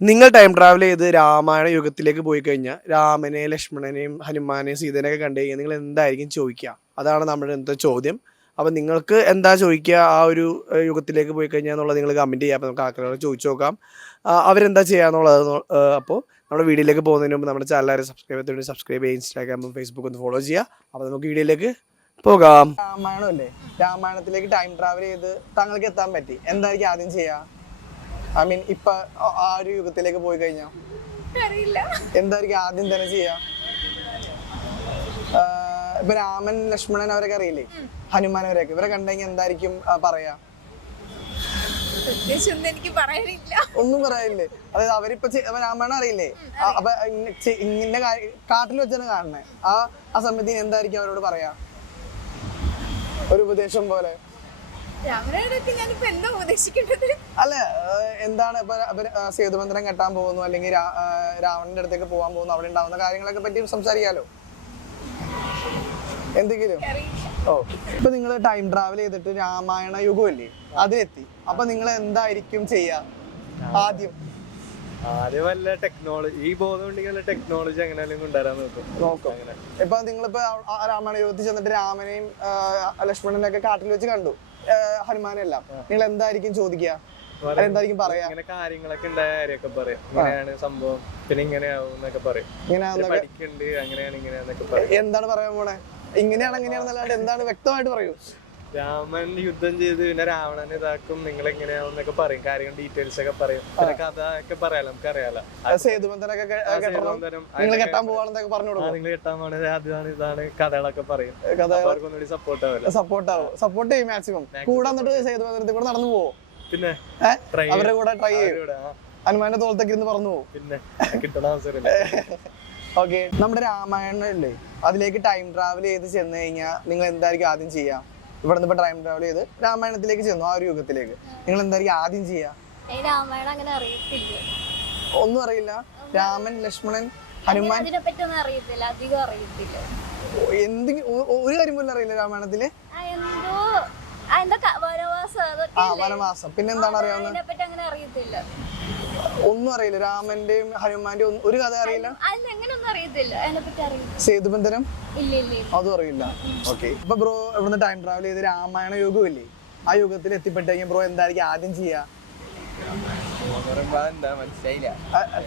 നിങ്ങൾ time travel ചെയ്ത് രാമായണ യുഗത്തിലേക്ക് പോയി കഴിഞ്ഞാൽ രാമനെയും ലക്ഷ്മണനെയും ഹനുമാനെയും സീതനെയൊക്കെ കണ്ടു കഴിഞ്ഞാൽ നിങ്ങൾ എന്തായിരിക്കും ചോദിക്കുക? അതാണ് നമ്മുടെ ഇന്നത്തെ ചോദ്യം. അപ്പം നിങ്ങൾക്ക് എന്താ ചോദിക്കുക ആ ഒരു യുഗത്തിലേക്ക് പോയി കഴിഞ്ഞാൽ എന്നുള്ളത് നിങ്ങൾ കമൻറ്റ് ചെയ്യുക. അപ്പോൾ നമുക്ക് ആൾക്കാരോട് ചോദിച്ചു നോക്കാം അവരെന്താ ചെയ്യുക എന്നുള്ളത്. അപ്പോൾ നമ്മുടെ വീഡിയോയിലേക്ക് പോകുന്നതിന് മുമ്പ് നമ്മുടെ ചാനൽ സബ്സ്ക്രൈബ് ചെയ്യുക, ഇൻസ്റ്റാഗ്രാമും ഫേസ്ബുക്കും ഒന്ന് ഫോളോ ചെയ്യുക. അപ്പോൾ നമുക്ക് വീഡിയോയിലേക്ക് പോകാം. രാമായണം അല്ലേ, രാമായണത്തിലേക്ക് ടൈം ട്രാവൽ ചെയ്ത് താങ്കൾക്ക് എത്താൻ പറ്റി, എന്തായിരിക്കും ആദ്യം ചെയ്യുക? ഐ മീൻ ഇപ്പൊ ആ ഒരു യുഗത്തിലേക്ക് പോയി കഴിഞ്ഞാൽ എന്തായിരിക്കും ആദ്യം തന്നെ ചെയ്യാ? ഇപ്പൊ രാമൻ ലക്ഷ്മണൻ അവരൊക്കെ അറിയില്ലേ, ഹനുമാൻ അവരൊക്കെ, ഇവരെ കണ്ടെങ്കിൽ എന്തായിരിക്കും പറയാ? ഒന്നും പറയാനില്ലേ? അതായത് അവരിപ്പൊ രാമായണം അറിയില്ലേ, അപ്പൊ ഇങ്ങനെ കാട്ടിൽ വെച്ചാണ് കാണണേ, ആ സമയത്ത് എന്തായിരിക്കും അവരോട് പറയാ? ഒരു ഉപദേശം പോലെ അല്ല, എന്താണ് ഇപ്പൊ സേതുബന്ധനം കെട്ടാൻ പോകുന്നു, അല്ലെങ്കിൽ രാവണന്റെ അടുത്തേക്ക് പോകാൻ പോകുന്നു, അവിടെ ഉണ്ടാവുന്ന കാര്യങ്ങളൊക്കെ പറ്റി സംസാരിക്കാലോ എന്തെങ്കിലും. ഓ, ഇപ്പൊ നിങ്ങൾ ടൈം ട്രാവൽ ചെയ്തിട്ട് രാമായണ യുഗമല്ലേ അതിലെത്തി, അപ്പൊ നിങ്ങൾ എന്തായിരിക്കും ചെയ്യാ? ആദ്യം വല്ല ടെക്നോളജി, ഈ ബോധം ഉണ്ടെങ്കിൽ ടെക്നോളജി അങ്ങനെ കൊണ്ടുവരാൻ നോക്കും. ഇപ്പൊ നിങ്ങളിപ്പോ രാമായണ യുഗത്തിൽ ചെന്നിട്ട് രാമനെയും ലക്ഷ്മണനെയൊക്കെ കാട്ടിൽ വെച്ച് കണ്ടു, ഹനുമാനെല്ലാം, നിങ്ങൾ എന്തായിരിക്കും ചോദിക്കുക? എന്തായിരിക്കും പറയാ? കാര്യങ്ങളൊക്കെ ഉണ്ടായ കാര്യമൊക്കെ പറയാം, ഇങ്ങനെയാണ് സംഭവം, പിന്നെ ഇങ്ങനെയാവും എന്നൊക്കെ പറയും. പഠിക്കണ്ട്, അങ്ങനെയാണ് ഇങ്ങനെയാന്നൊക്കെ പറയും. എന്താണ് പറയാൻ പോണേ? ഇങ്ങനെയാണ് അങ്ങനെയാണെന്നല്ലാണ്ട് എന്താണ് വ്യക്തമായിട്ട് പറയൂ. രാമൻ യുദ്ധം ചെയ്ത് പിന്നെ രാവണനെ ഇതാക്കും, നിങ്ങൾ എങ്ങനെയാവും എന്നൊക്കെ പറയും, കാര്യങ്ങൾ ഡീറ്റെയിൽസ് ഒക്കെ പറയും, പിന്നെ കഥ ഒക്കെ പറയാലോ, നമുക്ക് അറിയാലോ. സേതുബന്ധനൊക്കെ നിങ്ങൾ കെട്ടാൻ പോവാണെന്നൊക്കെ പറഞ്ഞു കൊടുക്കും. നിങ്ങൾ കെട്ടാൻ പോണത് അതാണ് ഇതാണ് കഥകളൊക്കെ പറയും. അവർക്കൊന്നുകൂടി സപ്പോർട്ട് ആവില്ല. സപ്പോർട്ട് ചെയ്യും മാക്സിമം. കൂടെ വന്നിട്ട് സേതുബന്ധനത്തിൽ കൂടെ നടന്നു പോവോ? പിന്നെ അവരുടെ കൂടെ ട്രൈ ചെയ്യും, ഹനുമാന്റെ തോളത്തേക്ക് ഇരുന്ന് പറഞ്ഞു പോകും. പിന്നെ കിട്ടണ അവസരം. ഓക്കെ, നമ്മുടെ രാമായണം അല്ലേ, അതിലേക്ക് ടൈം ട്രാവൽ ചെയ്ത് ചെന്ന് കഴിഞ്ഞാൽ നിങ്ങൾ എന്തായിരിക്കും ആദ്യം ചെയ്യാ? ഇവിടെ നിന്ന് ഇപ്പൊ ടൈം ട്രാവൽ ചെയ്ത് രാമായണത്തിലേക്ക് ചെന്നു, ആ ഒരു യുഗത്തിലേക്ക്, നിങ്ങൾ എന്തായിരിക്കും ആദ്യം ചെയ്യാ? ഒന്നും അറിയില്ല. രാമൻ ലക്ഷ്മണൻ ഹനുമാൻ എന്തെങ്കിലും ഒരു കാര്യം പോലും അറിയില്ല രാമായണത്തില്? വനവാസം. പിന്നെന്താണ് അറിയാവുന്നത്? ഒന്നും അറിയില്ല. രാമന്റെയും ഹനുമാന്റെയും ഒരു കഥ അറിയില്ല. സേതുബന്ധനം അതും അറിയില്ല. ഓക്കെ, ഇപ്പൊ ബ്രോ ഇവിടുന്ന് ടൈം ട്രാവൽ ചെയ്ത് രാമായണ യുഗമില്ലേ, ആ യുഗത്തിൽ എത്തിപ്പെട്ട് കഴിഞ്ഞാൽ ബ്രോ എന്തായിരിക്കും ആദ്യം ചെയ്യാ?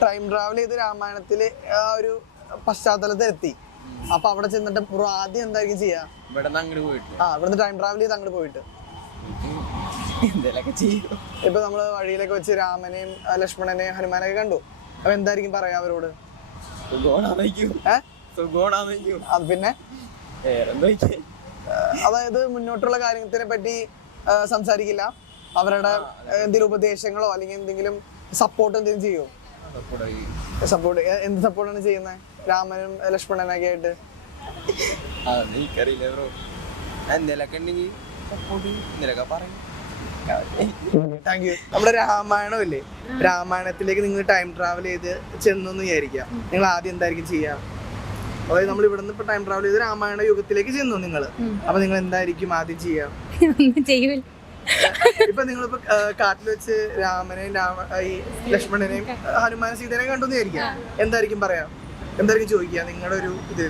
ടൈം ട്രാവൽ ചെയ്ത് രാമായണത്തില് ആ ഒരു പശ്ചാത്തലത്തിൽ എത്തി, അപ്പൊ അവിടെ ചെന്നിട്ട് ബ്രോ ആദ്യം എന്തായിരിക്കും ചെയ്യാ? ഇവിടുന്ന് ടൈം ട്രാവൽ ചെയ്ത് അങ്ങോട്ട് പോയിട്ട് ഇപ്പൊ നമ്മള് വഴിയിലൊക്കെ വെച്ച് രാമനെയും ലക്ഷ്മണനെയും ഹനുമാനെയൊക്കെ കണ്ടു, അപ്പൊ എന്തായിരിക്കും പറയാ അവരോട്? അത് പിന്നെ അതായത് മുന്നോട്ടുള്ള കാര്യത്തിനെ പറ്റി സംസാരിക്കില്ല, അവരുടെ എന്തെങ്കിലും ഉപദേശങ്ങളോ അല്ലെങ്കിൽ എന്തെങ്കിലും സപ്പോർട്ട് എന്തെങ്കിലും ചെയ്യോ? സപ്പോർട്ട് എന്ത് സപ്പോർട്ടാണ് ചെയ്യുന്നത് രാമനും ലക്ഷ്മണനൊക്കെ ആയിട്ട്? Thank you. നമ്മുടെ രാമായണം ഇല്ലേ, രാമായണത്തിലേക്ക് നിങ്ങൾ ടൈം ട്രാവൽ ചെയ്ത് ചെന്നു വിചാരിക്കാം, നിങ്ങൾ ആദ്യം എന്തായിരിക്കും ചെയ്യാ? അതായത് നമ്മൾ ഇവിടെ നിന്ന് ഇപ്പൊ ടൈം ട്രാവൽ ചെയ്ത് രാമായണ യുഗത്തിലേക്ക് ചെന്നു നിങ്ങൾ, അപ്പൊ നിങ്ങൾ എന്തായിരിക്കും ആദ്യം ചെയ്യാ? ഇപ്പൊ നിങ്ങളിപ്പോ കാട്ടിൽ വെച്ച് രാമനെയും ഈ ലക്ഷ്മണനെയും ഹനുമാൻ സീതനെയും കണ്ടു വിചാരിക്കാം, എന്തായിരിക്കും പറയാ? എന്തായിരിക്കും ചോദിക്കുക നിങ്ങളുടെ ഒരു ഇത്?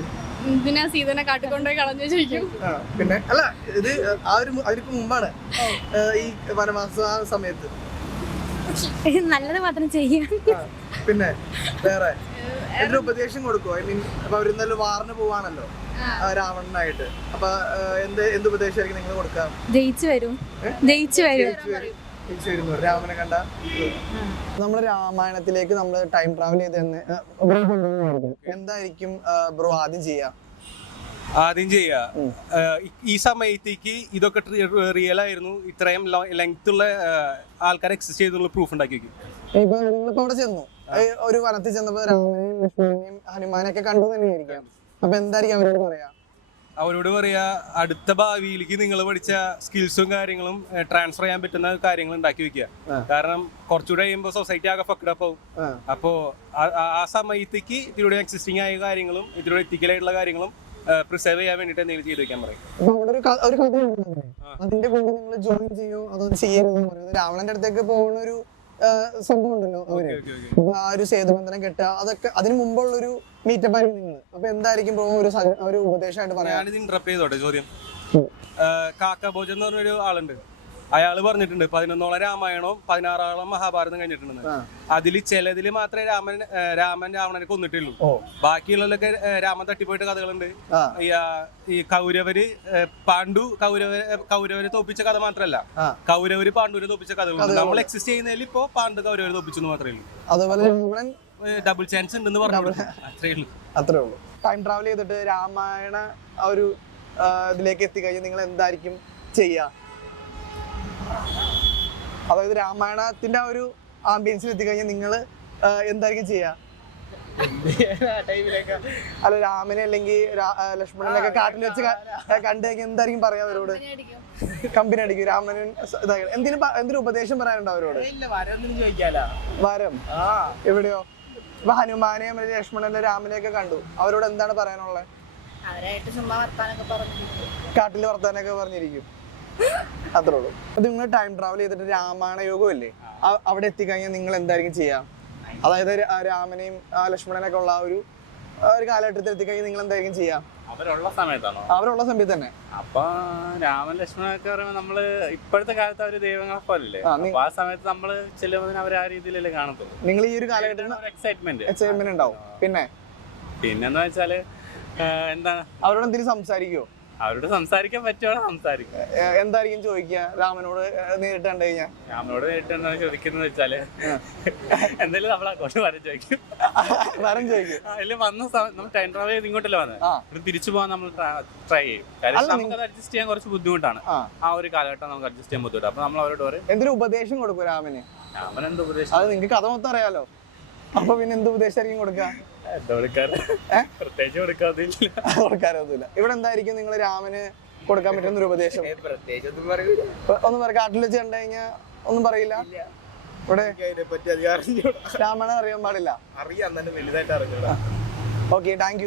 സീതനെ കാട്ടിക്കൊണ്ടുപോയി കളഞ്ഞു ചോദിക്കും. പിന്നെ അല്ല, ഇത് ആ ഒരു അതിനിപ്പോ മുമ്പാണ്, ഈ വനവാസ ആ സമയത്ത് നല്ലത് മാത്രം ചെയ്യാം. പിന്നെ വേറെ എന്തൊരു ഉപദേശം കൊടുക്കുവോ? ഐ മീൻ അപ്പൊ അവരിന്നല്ല വാറിന് പോവാണല്ലോ രാവണനായിട്ട്, അപ്പൊ എന്ത് ഉപദേശമായിരിക്കും നിങ്ങൾ കൊടുക്കാം? ജയിച്ചു വരും രാമനെ കണ്ട. നമ്മുടെ രാമായണത്തിലേക്ക് നമ്മൾ ടൈം ട്രാവൽ ചെയ്ത് തന്നെ എന്തായിരിക്കും ബ്രോ ആദ്യം ചെയ്യാ? ഈ സമയത്തേക്ക് ഇതൊക്കെ റിയൽ ആയിരുന്നു, ഇത്രയും ലെങ്ത് ഉള്ള ആൾക്കാർ എക്സിസ്റ്റ് ചെയ്തുള്ള പ്രൂഫ് ഉണ്ടാക്കി വെക്കും. ഇപ്പൊ നിങ്ങളിപ്പോ അവിടെ ചെന്നു, ഒരു വനത്തിൽ ചെന്നപ്പോ രാമനെയും ലക്ഷ്മണനെയും ഹനുമാനെയൊക്കെ കണ്ടു തന്നെ ആയിരിക്കാം, അപ്പൊ എന്തായിരിക്കും അവരോട് പറയാ? അവരോട് പറയാ, അടുത്ത ഭാവിയിലേക്ക് നിങ്ങൾ പഠിച്ച സ്കിൽസും കാര്യങ്ങളും ട്രാൻസ്ഫർ ചെയ്യാൻ പറ്റുന്ന കാര്യങ്ങൾ ഉണ്ടാക്കി വെക്കുക. കാരണം കുറച്ചുകൂടെ കഴിയുമ്പോൾ സൊസൈറ്റി ആകെ ഫക്ഡപ്പ് ആവും. അപ്പോ ആ സമയത്തേക്ക് ഇതിലൂടെ എക്സിസ്റ്റിംഗ് ആയ കാര്യങ്ങളും ഇതിലൂടെ എത്തിക്കലായിട്ടുള്ള കാര്യങ്ങളും പ്രിസർവ് ചെയ്യാൻ വേണ്ടിട്ട് എന്തെങ്കിലും ചെയ്ത് വെക്കാൻ പറയും. അതിന്റെ കൂടെ നിങ്ങൾ ജോയിൻ ചെയ്യോ അതോ ചെയ്യരുത്? രാവണന്റെ അടുത്തേക്ക് പോകുന്ന ഒരു സംഭവം ഉണ്ടല്ലോ അവര്. അപ്പൊ ആ ഒരു സേതുബന്ധനം കെട്ടുക, അതൊക്കെ അതിന് മുമ്പുള്ള ഒരു മീറ്റപ്പ് ആയിരുന്നു നിങ്ങൾ. അപ്പൊ എന്തായിരിക്കും ബ്രോ ഒരു ഉപദേശമായിട്ട് പറയാം? ഞാനിത് ഇന്ററപ്റ്റ് ചെയ്തോട്ടെ ചോദ്യം. കാക്കഭോജൻ എന്ന് പറഞ്ഞൊരു ആളുണ്ട്. അയാള് പറഞ്ഞിട്ടുണ്ട് 11ഓളം രാമായണവും 16ഓളം മഹാഭാരതം കഴിഞ്ഞിട്ടുണ്ടെന്ന്. അതില് ചിലതില് മാത്രമേ രാമൻ രാവണനെ കൊന്നിട്ടുള്ളൂ. ബാക്കിയുള്ളതൊക്കെ രാമൻ തട്ടിപ്പോയിട്ട് കഥകളുണ്ട്. ഈ കൗരവര് പാണ്ഡു കൗരവരെ തോപ്പിച്ച കഥ മാത്രമല്ല, കൗരവര് പാണ്ഡുവിനെ തോപ്പിച്ച കഥകളുണ്ട്. നമ്മൾ എക്സിസ്റ്റ് ചെയ്യുന്നതിൽ ഇപ്പോ പാണ്ഡു കൗരവരെ തോപ്പിച്ചു എന്ന് മാത്രമേ ഉള്ളൂ. അതുപോലെ ഡബിൾ ചാൻസ് ഉണ്ടെന്ന് പറഞ്ഞു. അത്രേ ഉള്ളൂ. ടൈം ട്രാവൽ ചെയ്തിട്ട് രാമായണ ആ ഒരു ഇതിലേക്ക് എത്തിക്കഴിഞ്ഞാൽ നിങ്ങൾ എന്തായിരിക്കും ചെയ്യുക? അതായത് രാമായണത്തിന്റെ ആ ഒരു ആംബിയൻസിൽ എത്തിക്കഴിഞ്ഞാൽ നിങ്ങൾ എന്തായിരിക്കും ചെയ്യുക? അല്ല, രാമനെ അല്ലെങ്കിൽ ലക്ഷ്മണനൊക്കെ കാട്ടിൽ വെച്ച് കണ്ടു കഴിഞ്ഞാൽ എന്തായിരിക്കും പറയാ അവരോട്? കമ്പനി അടിക്കും. രാമനൻ എന്തിനും ഉപദേശം പറയാനുണ്ടോ അവരോട്? വരം എവിടെയോ? ഇപ്പൊ ഹനുമാനെയും ലക്ഷ്മണനെ രാമനെയൊക്കെ കണ്ടു, അവരോട് എന്താണ് പറയാനുള്ളത്? കാട്ടില് വർത്താനൊക്കെ പറഞ്ഞിരിക്കും. അത്രേ ഉള്ളൂ. അപ്പൊ നിങ്ങൾ ടൈം ട്രാവൽ ചെയ്തിട്ട് രാമായണ യോഗം അല്ലേ, അവിടെ എത്തിക്കഴിഞ്ഞാൽ നിങ്ങൾ എന്തായിരിക്കും ചെയ്യാം? അതായത് രാമനെയും ലക്ഷ്മണനൊക്കെ ഉള്ള ആ ഒരു കാലഘട്ടത്തിൽ എത്തിക്കഴിഞ്ഞാൽ നിങ്ങൾ എന്തായിരിക്കും ചെയ്യാം? അവരുള്ള സമയത്താണോ? അവരുള്ള സമയത്ത് തന്നെ. അപ്പൊ രാമൻ ലക്ഷ്മണനൊക്കെ പറയുമ്പോ നമ്മള് ഇപ്പോഴത്തെ കാലത്ത് അവര് ദൈവങ്ങളെ പോലല്ലേ, അപ്പൊ ആ സമയത്ത് നമ്മള് ചെല്ലുമ്പോൾ അവർ ആ രീതിയിലല്ലേ കാണത്തുള്ളൂ. നിങ്ങൾ ഈ ഒരു കാലഘട്ടത്തിൽ എക്സൈറ്റ്മെന്റ് ഉണ്ടാവും. പിന്നെന്ന് വെച്ചാല് എന്താണ്, അവരോട് എന്തെങ്കിലും സംസാരിക്കുവോ? അവരോട് സംസാരിക്കാൻ പറ്റുമോ? സംസാരിക്കും. എന്തായിരിക്കും ചോദിക്കുക രാമനോട് നേരിട്ട് കണ്ടു കഴിഞ്ഞാൽ? രാമനോട് നേരിട്ട് എന്താണ് ചോദിക്കുന്നത് വെച്ചാല് എന്തായാലും നമ്മൾ അങ്ങോട്ട് വരം ചോദിക്കും. അതില് വന്ന നമ്മൾ ടൈം ട്രാവൽ ചെയ്ത് ഇങ്ങോട്ടല്ലേ വന്നത്, തിരിച്ചു പോകാൻ നമ്മൾ ട്രൈ ചെയ്യും. കാര്യം നമുക്കത് അഡ്ജസ്റ്റ് ചെയ്യാൻ കുറച്ച് ബുദ്ധിമുട്ടാണ്. ആ ഒരു കാലഘട്ടം നമുക്ക് അഡ്ജസ്റ്റ് ചെയ്യാൻ ബുദ്ധിമുട്ടാണ്. അപ്പൊ നമ്മൾ അവരോട് പറയും. എന്തൊരു ഉപദേശം കൊടുക്കും രാമന്? രാമൻ എന്ത് ഉപദേശം? അത് നിങ്ങൾക്ക് കഥ മൊത്തം അറിയാലോ. അപ്പൊ പിന്നെ എന്ത് ഉപദേശമായിരിക്കും കൊടുക്കുക? പ്രത്യേകിച്ച് കൊടുക്കാറൊന്നുമില്ല. ഇവിടെ എന്തായിരിക്കും നിങ്ങൾ രാമന് കൊടുക്കാൻ പറ്റുന്ന ഒരു ഉപദേശം? ഒന്നും പറ. കാട്ടിൽ വെച്ച് കണ്ടു കഴിഞ്ഞാൽ ഒന്നും പറയില്ല. ഇവിടെ രാമനെ അറിയാൻ പാടില്ല. അറിയാൻ തന്നെ വലുതായിട്ട് അറിഞ്ഞൂടാ. Okay, thank you.